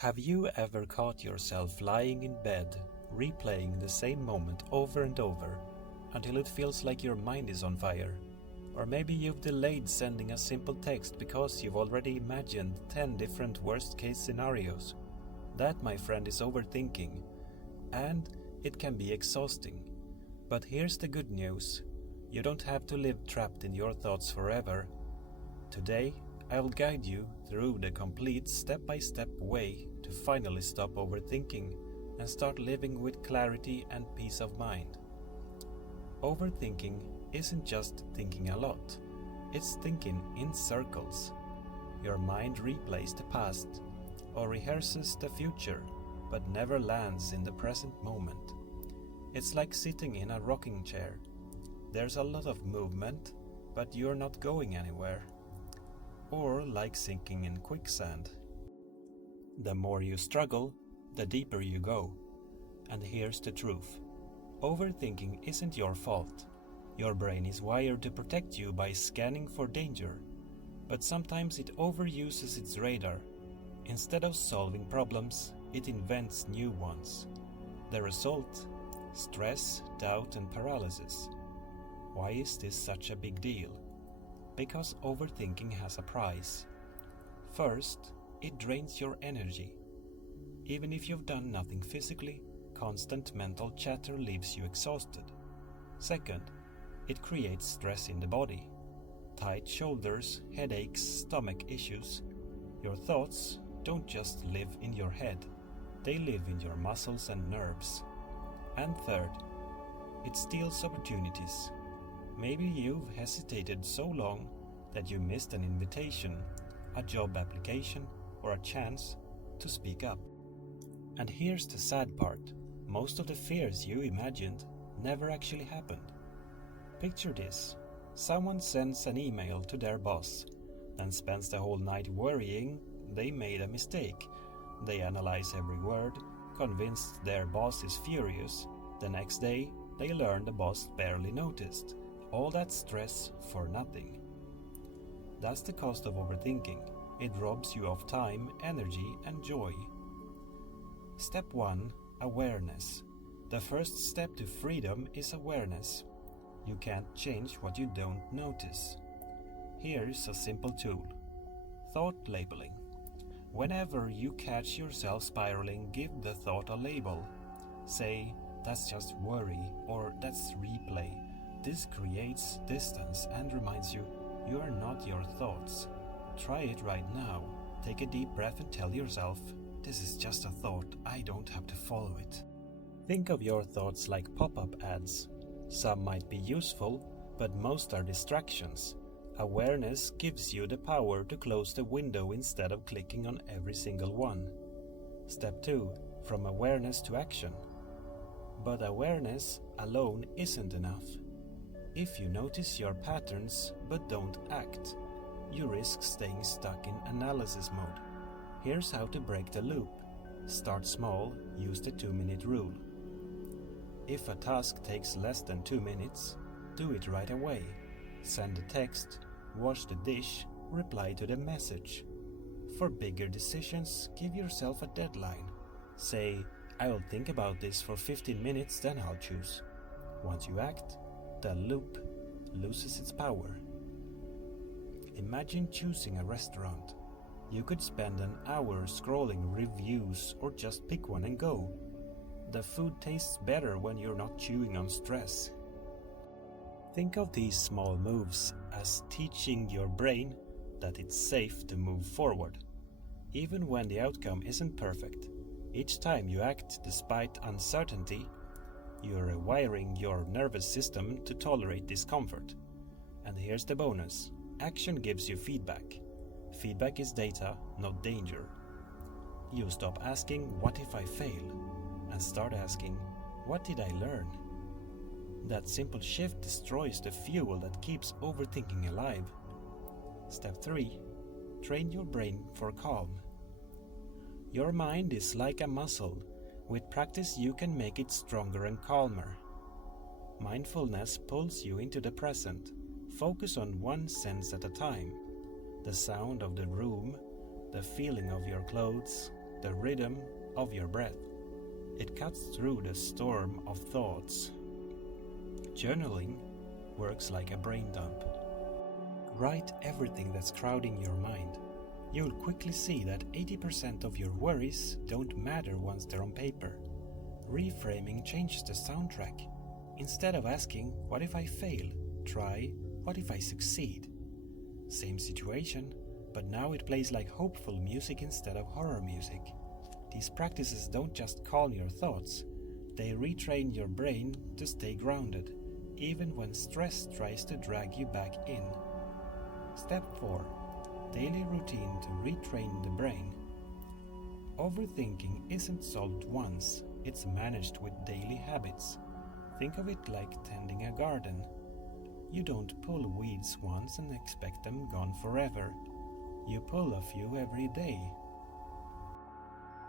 Have you ever caught yourself lying in bed, replaying the same moment over and over, until it feels like your mind is on fire? Or maybe you've delayed sending a simple text because you've already imagined 10 different worst-case scenarios. That, my friend, is overthinking, and it can be exhausting. But here's the good news. You don't have to live trapped in your thoughts forever. Today, I will guide you through the complete step-by-step way to finally stop overthinking and start living with clarity and peace of mind. Overthinking isn't just thinking a lot, it's thinking in circles. Your mind replays the past or rehearses the future, but never lands in the present moment. It's like sitting in a rocking chair. There's a lot of movement, but you're not going anywhere. Or like sinking in quicksand. The more you struggle, the deeper you go. And here's the truth. Overthinking isn't your fault. Your brain is wired to protect you by scanning for danger. But sometimes it overuses its radar. Instead of solving problems, it invents new ones. The result? Stress, doubt, and paralysis. Why is this such a big deal? Because overthinking has a price. First, it drains your energy. Even if you've done nothing physically, constant mental chatter leaves you exhausted. Second, it creates stress in the body. Tight shoulders, headaches, stomach issues. Your thoughts don't just live in your head, they live in your muscles and nerves. And third, it steals opportunities. Maybe you've hesitated so long that you missed an invitation, a job application, or a chance to speak up. And here's the sad part. Most of the fears you imagined never actually happened. Picture this. Someone sends an email to their boss, then spends the whole night worrying they made a mistake. They analyze every word, convinced their boss is furious. The next day, they learn the boss barely noticed. All that stress for nothing. That's the cost of overthinking. It robs you of time, energy, and joy. Step 1. Awareness. The first step to freedom is awareness. You can't change what you don't notice. Here's a simple tool. Thought labeling. Whenever you catch yourself spiraling, give the thought a label. Say, that's just worry, or that's replay. This creates distance and reminds you, you are not your thoughts. Try it right now. Take a deep breath and tell yourself, this is just a thought, I don't have to follow it. Think of your thoughts like pop-up ads. Some might be useful, but most are distractions. Awareness gives you the power to close the window instead of clicking on every single one. Step 2. From awareness to action. But awareness alone isn't enough. If you notice your patterns but don't act, you risk staying stuck in analysis mode. Here's how to break the loop. Start small, use the 2-minute rule. If a task takes less than 2 minutes, do it right away. Send a text, wash the dish, reply to the message. For bigger decisions, give yourself a deadline. Say, I will think about this for 15 minutes, then I'll choose. Once you act, the loop loses its power. Imagine choosing a restaurant. You could spend an hour scrolling reviews or just pick one and go. The food tastes better when you're not chewing on stress. Think of these small moves as teaching your brain that it's safe to move forward, even when the outcome isn't perfect. Each time you act despite uncertainty, you're rewiring your nervous system to tolerate discomfort. And here's the bonus. Action gives you feedback. Feedback is data, not danger. You stop asking, what if I fail? And start asking, what did I learn? That simple shift destroys the fuel that keeps overthinking alive. Step 3. Train your brain for calm. Your mind is like a muscle. With practice you can make it stronger and calmer. Mindfulness pulls you into the present. Focus on one sense at a time. The sound of the room, the feeling of your clothes, the rhythm of your breath. It cuts through the storm of thoughts. Journaling works like a brain dump. Write everything that's crowding your mind. You'll quickly see that 80% of your worries don't matter once they're on paper. Reframing changes the soundtrack. Instead of asking, "What if I fail?" try, "What if I succeed?" Same situation, but now it plays like hopeful music instead of horror music. These practices don't just calm your thoughts, they retrain your brain to stay grounded, even when stress tries to drag you back in. Step 4. Daily routine to retrain the brain. Overthinking isn't solved once, it's managed with daily habits. Think of it like tending a garden. You don't pull weeds once and expect them gone forever. You pull a few every day.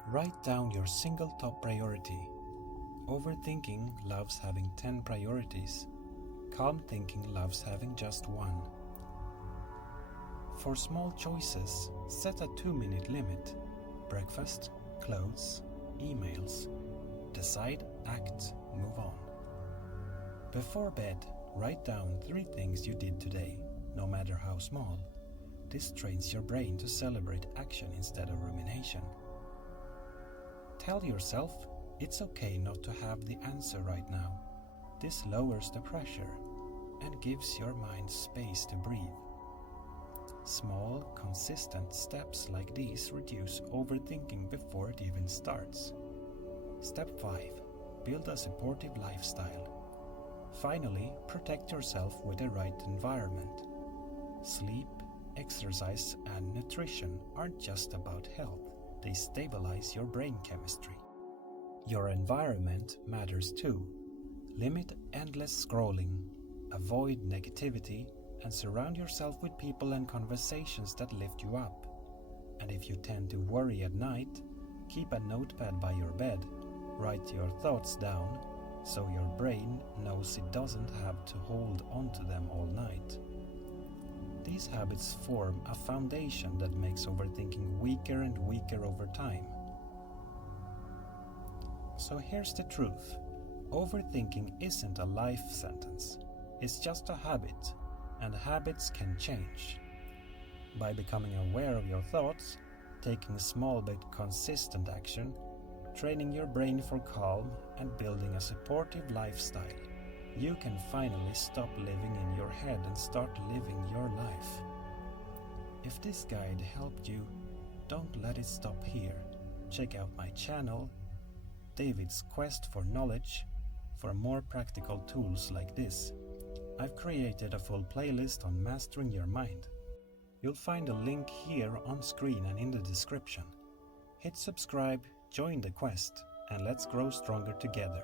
Write down your single top priority. Overthinking loves having 10 priorities. Calm thinking loves having just one. For small choices, set a 2-minute limit. Breakfast, clothes, emails. Decide, act, move on. Before bed, write down 3 things you did today, no matter how small. This trains your brain to celebrate action instead of rumination. Tell yourself it's okay not to have the answer right now. This lowers the pressure and gives your mind space to breathe. Small, consistent steps like these reduce overthinking before it even starts. Step 5. Build a supportive lifestyle. Finally, protect yourself with the right environment. Sleep, exercise, and nutrition aren't just about health, they stabilize your brain chemistry. Your environment matters too. Limit endless scrolling, avoid negativity, and surround yourself with people and conversations that lift you up. And if you tend to worry at night, keep a notepad by your bed. Write your thoughts down so your brain knows it doesn't have to hold onto them all night. These habits form a foundation that makes overthinking weaker and weaker over time. So here's the truth. Overthinking isn't a life sentence. It's just a habit, and habits can change. By becoming aware of your thoughts, taking small but consistent action, training your brain for calm, and building a supportive lifestyle, you can finally stop living in your head and start living your life. If this guide helped you, don't let it stop here. Check out my channel, David's Quest for Knowledge, for more practical tools like this. I've created a full playlist on mastering your mind. You'll find a link here on screen and in the description. Hit subscribe, join the quest, and let's grow stronger together.